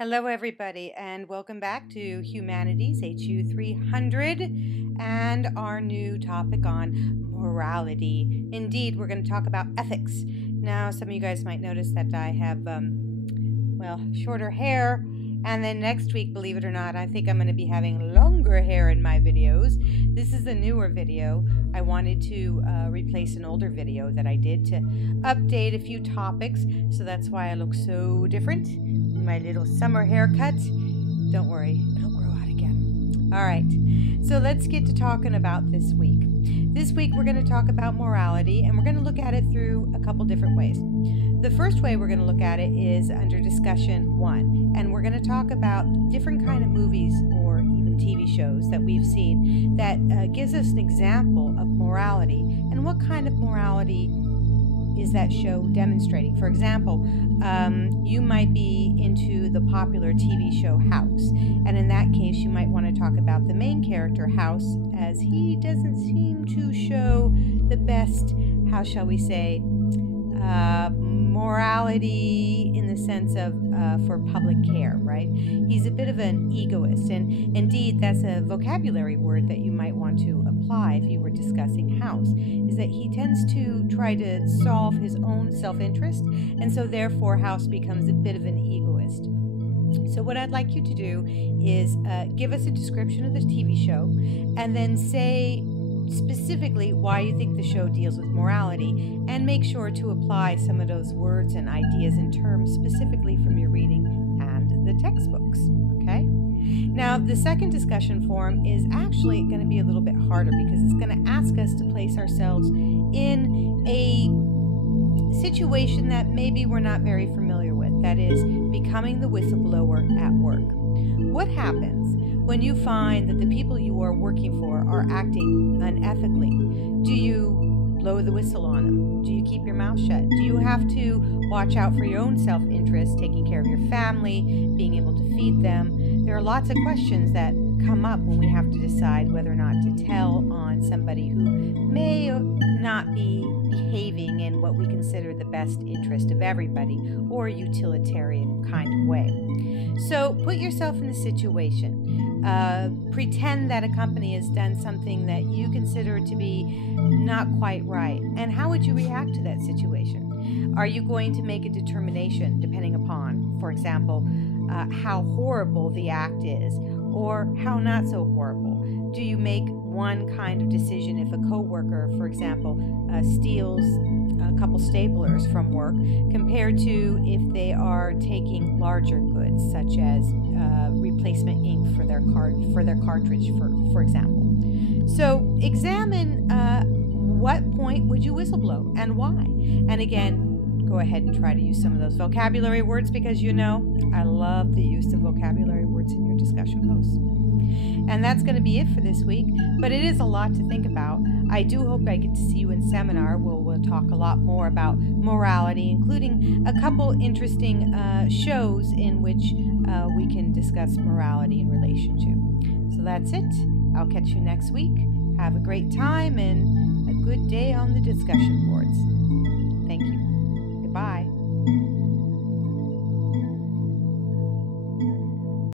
Hello, everybody, and welcome back to Humanities HU300 and our new topic on morality. Indeed, we're going to talk about ethics. Now, some of you guys might notice that I have, shorter hair, and then next week, believe it or not, I think I'm going to be having longer hair in my videos. This is a newer video. I wanted to replace an older video that I did to update a few topics, so that's why I look so different. My little summer haircut. Don't worry, it'll grow out again. All right, so let's get to talking about this week. This week we're going to talk about morality, and we're going to look at it through a couple different ways. The first way we're going to look at it is under discussion 1, and we're going to talk about different kind of movies or even TV shows that we've seen that gives us an example of morality and what kind of morality is that show demonstrating. For example, you might be into the popular TV show House, and in that case you might want to talk about the main character House, as he doesn't seem to show the best, how shall we say, morality in the sense of for public care, right? He's a bit of an egoist, and indeed that's a vocabulary word that you might want to apply if you were discussing House, is that he tends to try to solve his own self-interest, and so therefore House becomes a bit of an egoist. So what I'd like you to do is give us a description of the TV show, and then say specifically why you think the show deals with morality, and make sure to apply some of those words and ideas and terms specifically from your reading and the textbooks, okay? Now, the second discussion forum is actually going to be a little bit harder because it's going to ask us to place ourselves in a situation that maybe we're not very familiar with, that is, becoming the whistleblower at work. What happens when you find that the people you are working for are acting unethically? Do you blow the whistle on them? Do you keep your mouth shut? Do you have to watch out for your own self-interest, taking care of your family, being able to feed them? There are lots of questions that come up when we have to decide whether or not to tell on somebody who may not be behaving in what we consider the best interest of everybody, or a utilitarian kind of way. So put yourself in a situation. Pretend that a company has done something that you consider to be not quite right. And how would you react to that situation? Are you going to make a determination depending upon, for example, how horrible the act is, or how not so horrible? Do you make one kind of decision if a coworker, for example, steals a couple staplers from work, compared to if they are taking larger goods, such as replacement ink for their cartridge, for example? So examine what point would you whistleblow and why. And again, go ahead and try to use some of those vocabulary words, because you know I love the use of vocabulary words in your discussion posts. And that's going to be it for this week, but it is a lot to think about. I do hope I get to see you in seminar where we'll talk a lot more about morality, including a couple interesting shows in which we can discuss morality in relation to. So that's it. I'll catch you next week. Have a great time and a good day on the discussion boards. Thank you. Goodbye.